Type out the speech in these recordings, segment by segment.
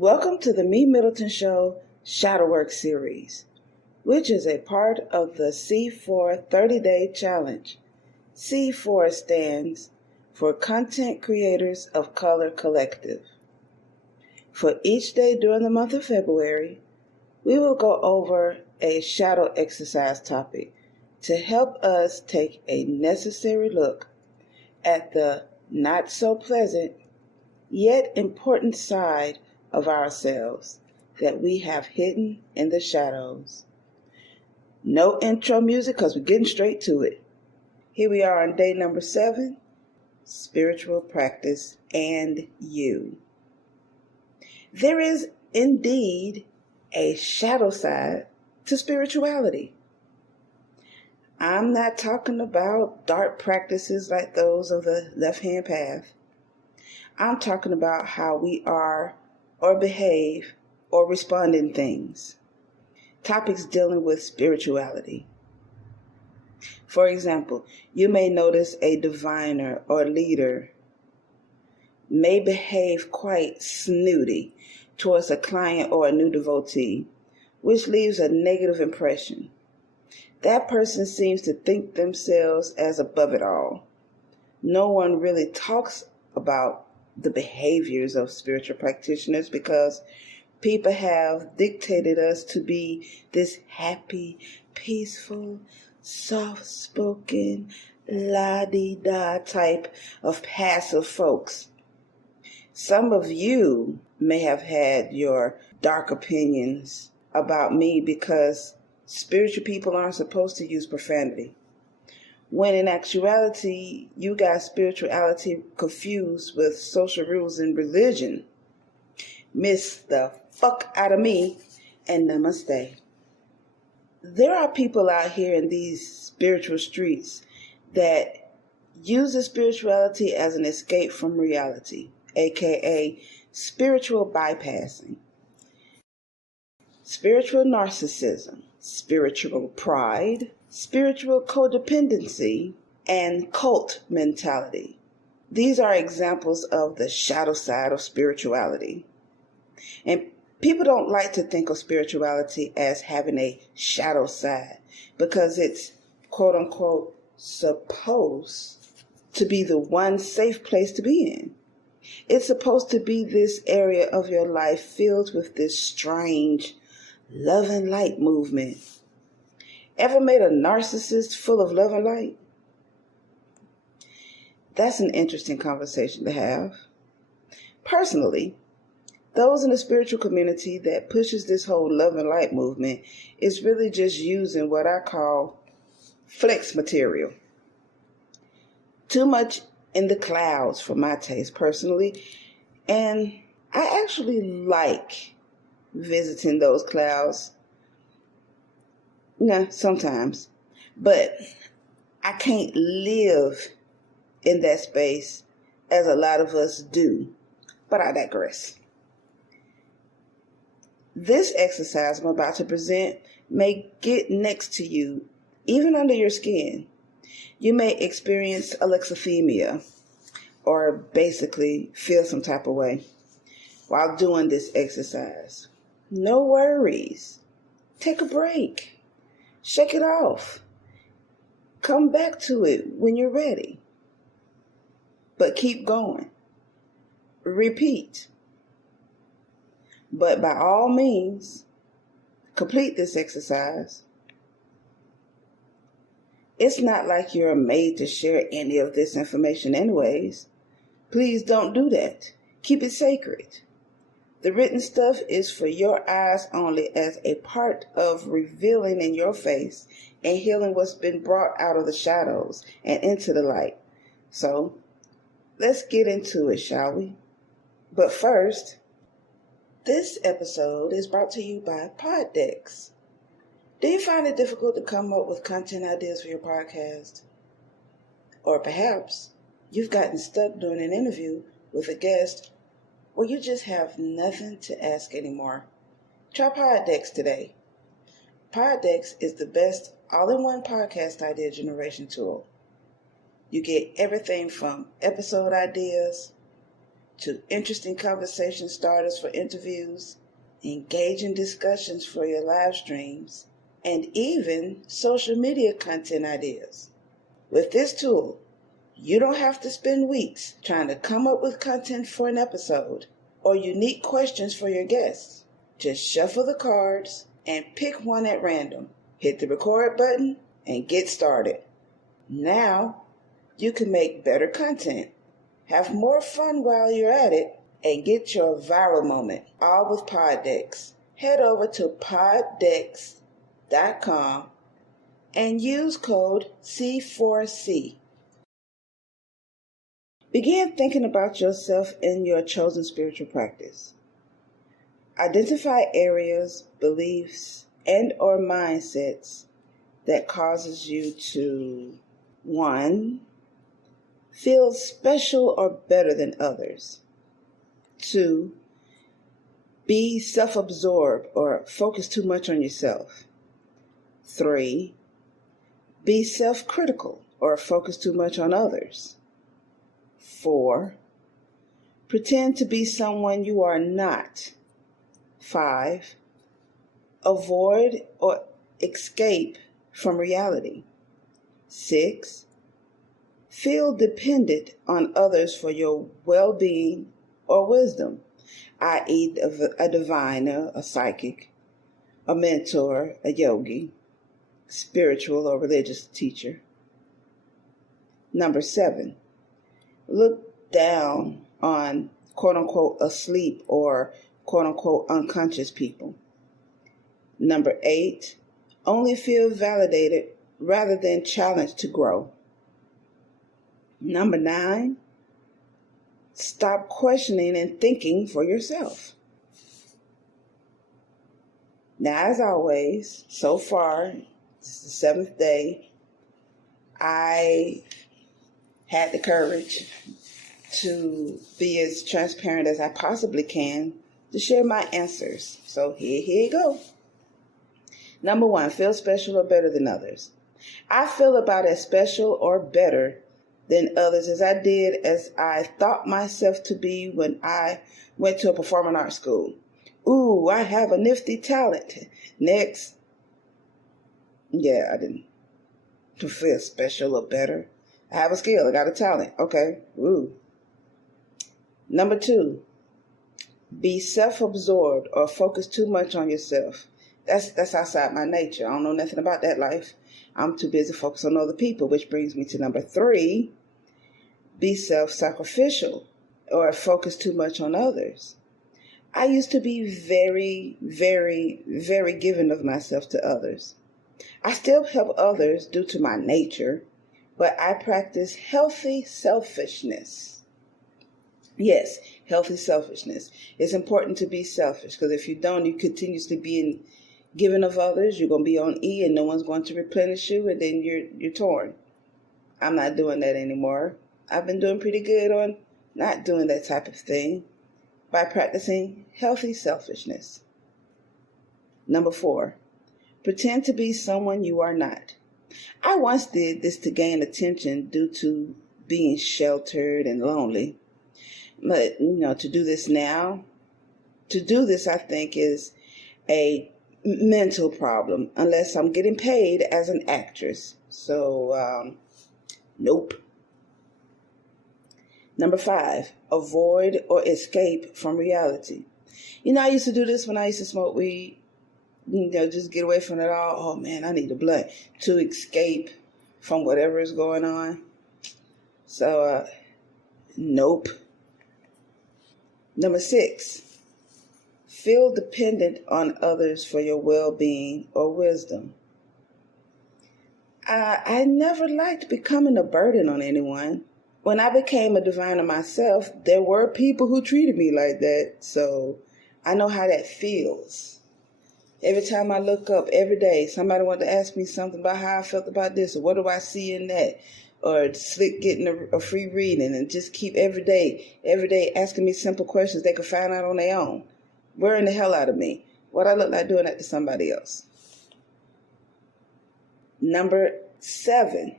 Welcome to the MeMyddleton Show Shadowwork series, which is a part of the C4 30-Day Challenge. C4 stands for Content Creators of Color Collective. For each day during the month of February, we will go over a shadow exercise topic to help us take a necessary look at the not so pleasant yet important side of ourselves that we have hidden in the shadows. No intro music because we're getting straight to it. Here we are on day number 7, spiritual practice and you. There is indeed a shadow side to spirituality. I'm not talking about dark practices like those of the left-hand path. I'm talking about how we are or behave or respond in things. Topics dealing with spirituality. For example, you may notice a diviner or leader may behave quite snooty towards a client or a new devotee, which leaves a negative impression. That person seems to think themselves as above it all. No one really talks about the behaviors of spiritual practitioners because people have dictated us to be this happy, peaceful, soft-spoken, la-di-da type of passive folks. Some of you may have had your dark opinions about me because spiritual people aren't supposed to use profanity, when in actuality, you got spirituality confused with social rules and religion. Miss the fuck out of me and namaste. There are people out here in these spiritual streets that use the spirituality as an escape from reality, aka spiritual bypassing, spiritual narcissism, spiritual pride, spiritual codependency, and cult mentality. These are examples of the shadow side of spirituality. And people don't like to think of spirituality as having a shadow side because it's quote unquote supposed to be the one safe place to be in. It's supposed to be this area of your life filled with this strange love and light movement. Ever made a narcissist full of love and light? That's an interesting conversation to have. Personally, those in the spiritual community that pushes this whole love and light movement is really just using what I call flex material. Too much in the clouds for my taste personally, and I actually like visiting those clouds. Sometimes. But I can't live in that space as a lot of us do. But I digress. This exercise I'm about to present may get next to you, even under your skin. You may experience alexithymia, or basically feel some type of way while doing this exercise. No worries. Take a break. Shake it off. Come back to it when you're ready. But keep going. Repeat. But by all means, complete this exercise. It's not like you're made to share any of this information anyways. Please don't do that. Keep it sacred. The written stuff is for your eyes only as a part of revealing in your face and healing what's been brought out of the shadows and into the light. So, let's get into it, shall we? But first, this episode is brought to you by Poddex. Do you find it difficult to come up with content ideas for your podcast? Or perhaps you've gotten stuck doing an interview with a guest or you just have nothing to ask anymore? Try Poddex today. Poddex is the best all-in-one podcast idea generation tool. You get everything from episode ideas to interesting conversation starters for interviews, engaging discussions for your live streams, and even social media content ideas. With this tool, you don't have to spend weeks trying to come up with content for an episode or unique questions for your guests. Just shuffle the cards and pick one at random. Hit the record button and get started. Now, you can make better content, have more fun while you're at it, and get your viral moment, all with Poddex. Head over to poddex.com and use code C4C. Begin thinking about yourself in your chosen spiritual practice. Identify areas, beliefs, and or mindsets that causes you to 1. Feel special or better than others. 2. Be self-absorbed or focus too much on yourself. 3. Be self-critical or focus too much on others. 4. Pretend to be someone you are not. 5. Avoid or escape from reality. 6. Feel dependent on others for your well-being or wisdom, i.e. a diviner, a psychic, a mentor, a yogi, spiritual or religious teacher. 7. Look down on quote-unquote asleep or quote-unquote unconscious people. 8. Only feel validated rather than challenged to grow. 9. Stop questioning and thinking for yourself. Now, as always, so far, this is the 7th day, I had the courage to be as transparent as I possibly can to share my answers. So here you go. 1, feel special or better than others. I feel about as special or better than others as I did as I thought myself to be when I went to a performing arts school. Ooh, I have a nifty talent. Next. Yeah, I didn't feel special or better. I have a skill. I got a talent. Okay. Ooh. 2, be self-absorbed or focus too much on yourself. That's outside my nature. I don't know nothing about that life. I'm too busy focused on other people, which brings me to 3, be self-sacrificial or focus too much on others. I used to be very, very, very giving of myself to others. I still help others due to my nature, but I practice healthy selfishness. Yes, healthy selfishness. It's important to be selfish because if you don't, you continuously be giving of others, you're going to be on E and no one's going to replenish you and then you're torn. I'm not doing that anymore. I've been doing pretty good on not doing that type of thing by practicing healthy selfishness. 4, pretend to be someone you are not. I once did this to gain attention due to being sheltered and lonely. But, to do this now, I think is a mental problem unless I'm getting paid as an actress. So, nope. 5, avoid or escape from reality. I used to do this when I used to smoke weed. Just get away from it all. Oh man, I need a blunt to escape from whatever is going on. So, nope. 6, feel dependent on others for your well-being or wisdom. I never liked becoming a burden on anyone. When I became a diviner myself, there were people who treated me like that, so I know how that feels. Every time I look up, every day, somebody wanted to ask me something about how I felt about this, or what do I see in that, or slick getting a free reading, and just keep every day asking me simple questions they could find out on their own. Worrying the hell out of me. What I look like doing that to somebody else. 7,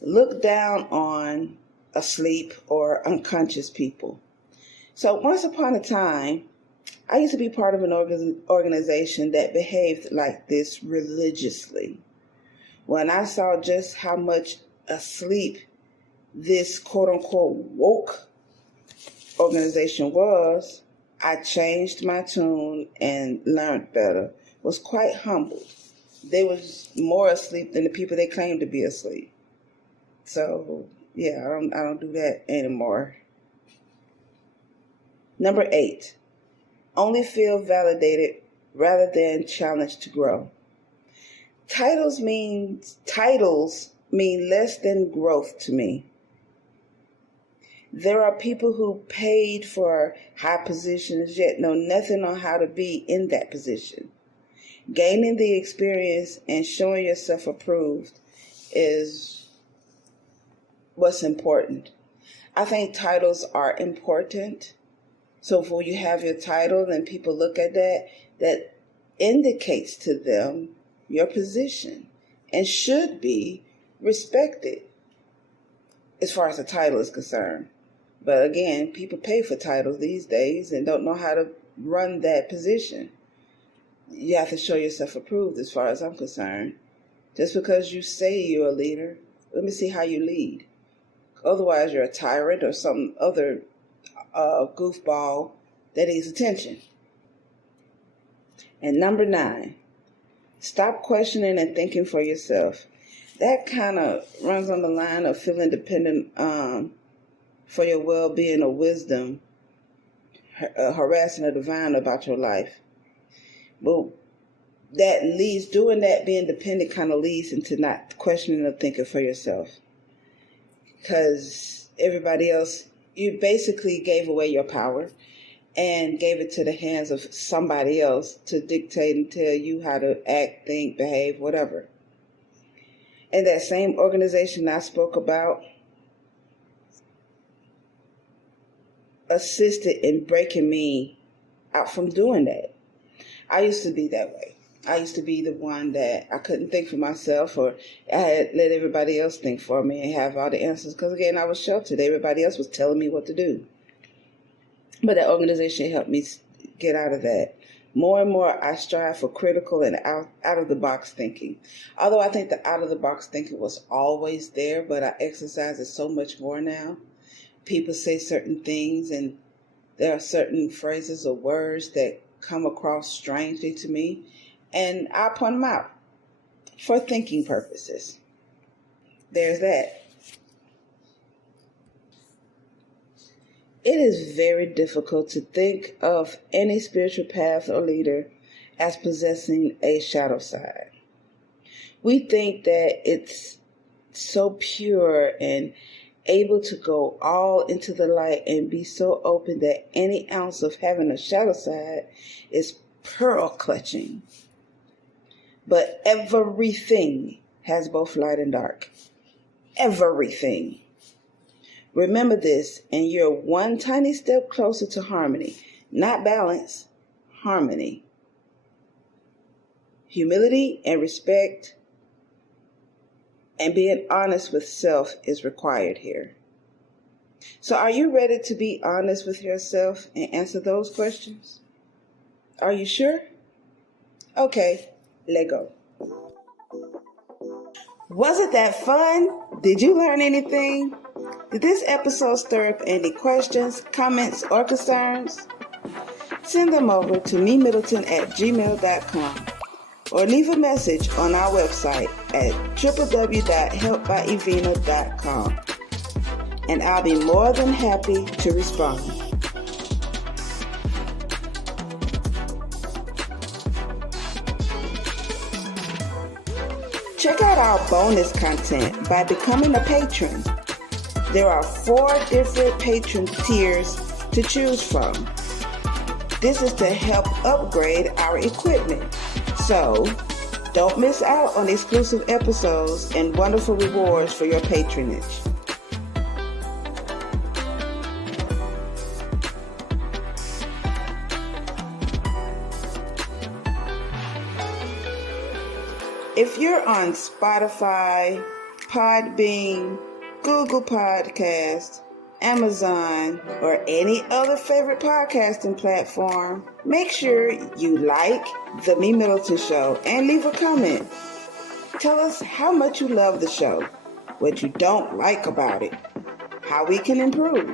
look down on asleep or unconscious people. So once upon a time, I used to be part of an organization that behaved like this religiously. When I saw just how much asleep this quote-unquote woke organization was, I changed my tune and learned better, was quite humbled. They was more asleep than the people they claimed to be asleep. So, yeah, I don't do that anymore. Number 8, only feel validated rather than challenged to grow. Titles mean less than growth to me. There are people who paid for high positions yet know nothing on how to be in that position. Gaining the experience and showing yourself approved is what's important. I think titles are important. So when you have your title and people look at that, that indicates to them your position and should be respected as far as the title is concerned. But again, people pay for titles these days and don't know how to run that position. You have to show yourself approved as far as I'm concerned. Just because you say you're a leader, let me see how you lead. Otherwise, you're a tyrant or some other goofball that needs attention. And number 9, stop questioning and thinking for yourself. That kind of runs on the line of feeling dependent for your well-being or wisdom, harassing the divine about your life. But doing that, being dependent kind of leads into not questioning or thinking for yourself. Because everybody else, you basically gave away your power and gave it to the hands of somebody else to dictate and tell you how to act, think, behave, whatever. And that same organization I spoke about assisted in breaking me out from doing that. I used to be that way. I used to be the one that I couldn't think for myself, or I had let everybody else think for me and have all the answers. Because again, I was sheltered. Everybody else was telling me what to do. But that organization helped me get out of that. More and more, I strive for critical and out-of-the-box thinking. Although I think the out-of-the-box thinking was always there, but I exercise it so much more now. People say certain things, and there are certain phrases or words that come across strangely to me, and I point them out for thinking purposes. There's that. It is very difficult to think of any spiritual path or leader as possessing a shadow side. We think that it's so pure and able to go all into the light and be so open that any ounce of having a shadow side is pearl clutching. But everything has both light and dark. Everything. Remember this, and you're one tiny step closer to harmony. Not balance, harmony. Humility and respect and being honest with self is required here. So are you ready to be honest with yourself and answer those questions? Are you sure? Okay, let go. Was it that fun? Did you learn anything? Did this episode stir up any questions, comments, or concerns? Send them over to MeMyddleton@gmail.com or leave a message on our website at www.helpbyevina.com, and I'll be more than happy to respond. Check out our bonus content by becoming a patron. There are 4 different patron tiers to choose from. This is to help upgrade our equipment. So, don't miss out on exclusive episodes and wonderful rewards for your patronage. If you're on Spotify, Podbean, Google Podcast, Amazon, or any other favorite podcasting platform, make sure you like The MeMyddleton Show and leave a comment. Tell us how much you love the show, what you don't like about it, how we can improve,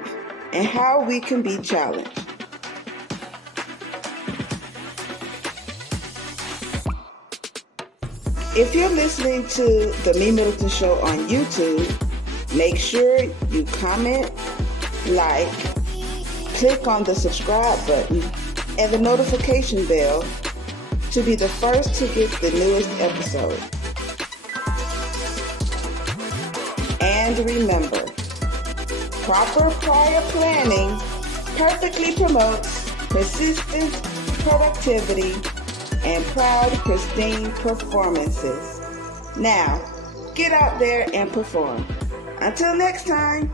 and how we can be challenged. If you're listening to The MeMyddleton Show on YouTube, make sure you comment, like, click on the subscribe button and the notification bell to be the first to get the newest episode. And remember, proper prior planning perfectly promotes persistent productivity and proud, pristine performances. Now, get out there and perform. Until next time.